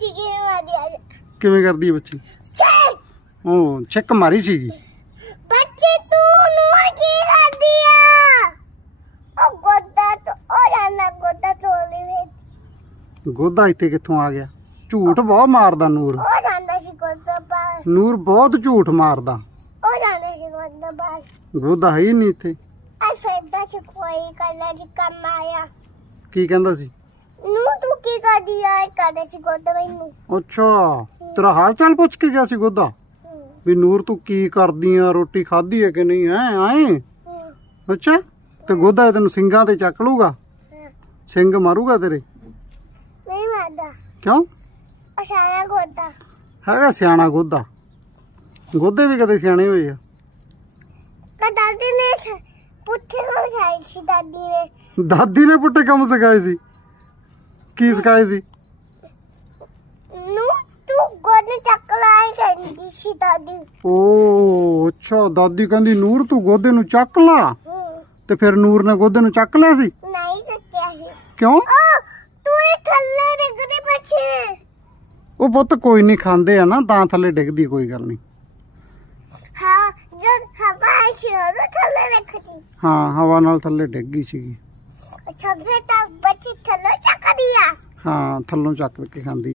ਬੱਚੀ ਕੀ ਮਾਰੀ ਆ? ਕਿਵੇਂ ਕਰਦੀ ਹੈ ਬੱਚੀ? ਉਹ ਛਿੱਕ ਮਾਰੀ ਸੀਗੀ। ਬੱਚੀ ਤੂੰ ਨੂਰ ਕੀ ਕਰਦੀ ਆ? ਉਹ ਗੋਦਾ ਤੋਂ ਉਹ ਜਾਨਾ ਗੋਦਾ ਟੋਲੀ ਵਿੱਚ। ਗੋਦਾ ਇੱਥੇ ਕਿੱਥੋਂ ਆ ਗਿਆ? ਝੂਠ ਬਹੁਤ ਮਾਰਦਾ ਨੂਰ। ਉਹ ਜਾਂਦਾ ਸੀ ਗੋਦਾ ਬਾਹਰ। ਨੂਰ ਬਹੁਤ ਝੂਠ ਮਾਰਦਾ। ਉਹ ਜਾਂਦਾ ਸੀ ਗੋਦਾ ਬਾਹਰ। ਗੋਦਾ ਹੈ ਹੀ ਨਹੀਂ ਇੱਥੇ। ਆ ਫੇਦਾ ਚ ਕੋਈ ਕਰਨਾ ਦੀ ਕੰਮ ਆਇਆ। ਕੀ ਕਹਿੰਦਾ ਸੀ? ਨੂੰ ਸੀ ਗੋਦਾ ਮੈਨੂੰ। ਅੱਛਾ ਤੇਰਾ ਹਾਲ ਚਾਲ ਪੁੱਛ ਕੇ ਗਿਆ ਸੀ ਗੋਦਾ ਵੀ ਨੂਰ ਤੂੰ ਕੀ ਕਰਦੀ ਆ ਰੋਟੀ ਖਾਧੀ ਹੈ ਕਿ ਨਹੀਂ ਹੈ ਆਏ? ਅੱਛਾ ਤੇ ਗੋਦਾ ਤੈਨੂੰ ਸਿੰਘਾਂ ਤੇ ਚੱਕ ਲੂਗਾ। ਸਿੰਘ ਮਾਰੂਗਾ ਤੇਰੇ? ਨਹੀਂ ਮਾਰਦਾ। ਕਿਉਂ? ਉਹ ਸਾਰਾ ਗੋਦਾ ਹੈਗਾ ਸਿਆਣਾ ਗੋਦਾ ਗੋਦੇ ਵੀ ਕਦੇ ਸਿਆਣੇ ਹੋਏ ਆ। ਕਾ ਦਾਦੀ ਨੇ ਪੁੱਠੇ ਨੂੰ ਖਾਈ ਸੀ ਦਾਦੀ ਨੇ। ਦਾਦੀ ਨੇ ਪੁੱਟੇ ਕੰਮ ਸਿਖਾਏ ਸੀ? ਕੀ ਸਿਖਾਏ ਸੀ? ਨੂੰ ਤੂੰ ਗੋਦ ਚੱਕ ਲਾਈ ਕਹਿੰਦੀ ਸੀ ਦਾਦੀ। ਓ ਅੱਛਾ ਦਾਦੀ ਕਹਿੰਦੀ ਨੂਰ ਤੂੰ ਗੋਦੇ ਨੂੰ ਚੱਕ ਲਾ। ਹੂੰ, ਤੇ ਫਿਰ ਨੂਰ ਨੇ ਗੋਦੇ ਨੂੰ ਚੱਕ ਲਿਆ ਸੀ? ਨਹੀਂ ਸੱਚਿਆ ਸੀ। ਕਿਉਂ? ਤੂੰ ਇਹ ਥੱਲੇ ਡਿੱਗਦੀ ਪਛੇ। ਉਹ ਪੁੱਤ ਕੋਈ ਨਹੀਂ ਖਾਂਦੇ ਆ ਨਾ ਤਾਂ ਥੱਲੇ ਡਿੱਗਦੀ ਕੋਈ ਗੱਲ ਨਹੀਂ। ਹਾਂ ਜਦ ਹਵਾ ਆਈ ਸੀ ਉਹ ਥੱਲੇ ਰੱਖਦੀ ਹਾਂ ਹਵਾ ਨਾਲ ਥੱਲੇ ਡਿੱਗ ਗਈ ਸੀਗੀ। ਅੱਛਾ ਫਿਰ ਤਾਂ ਬੱਚੀ ਥੱਲੇ ਚੱਕਦੀ ਆ ਹਾਂ ਥੱਲੋਂ ਚੱਕ ਕੇ ਖਾਂਦੀ।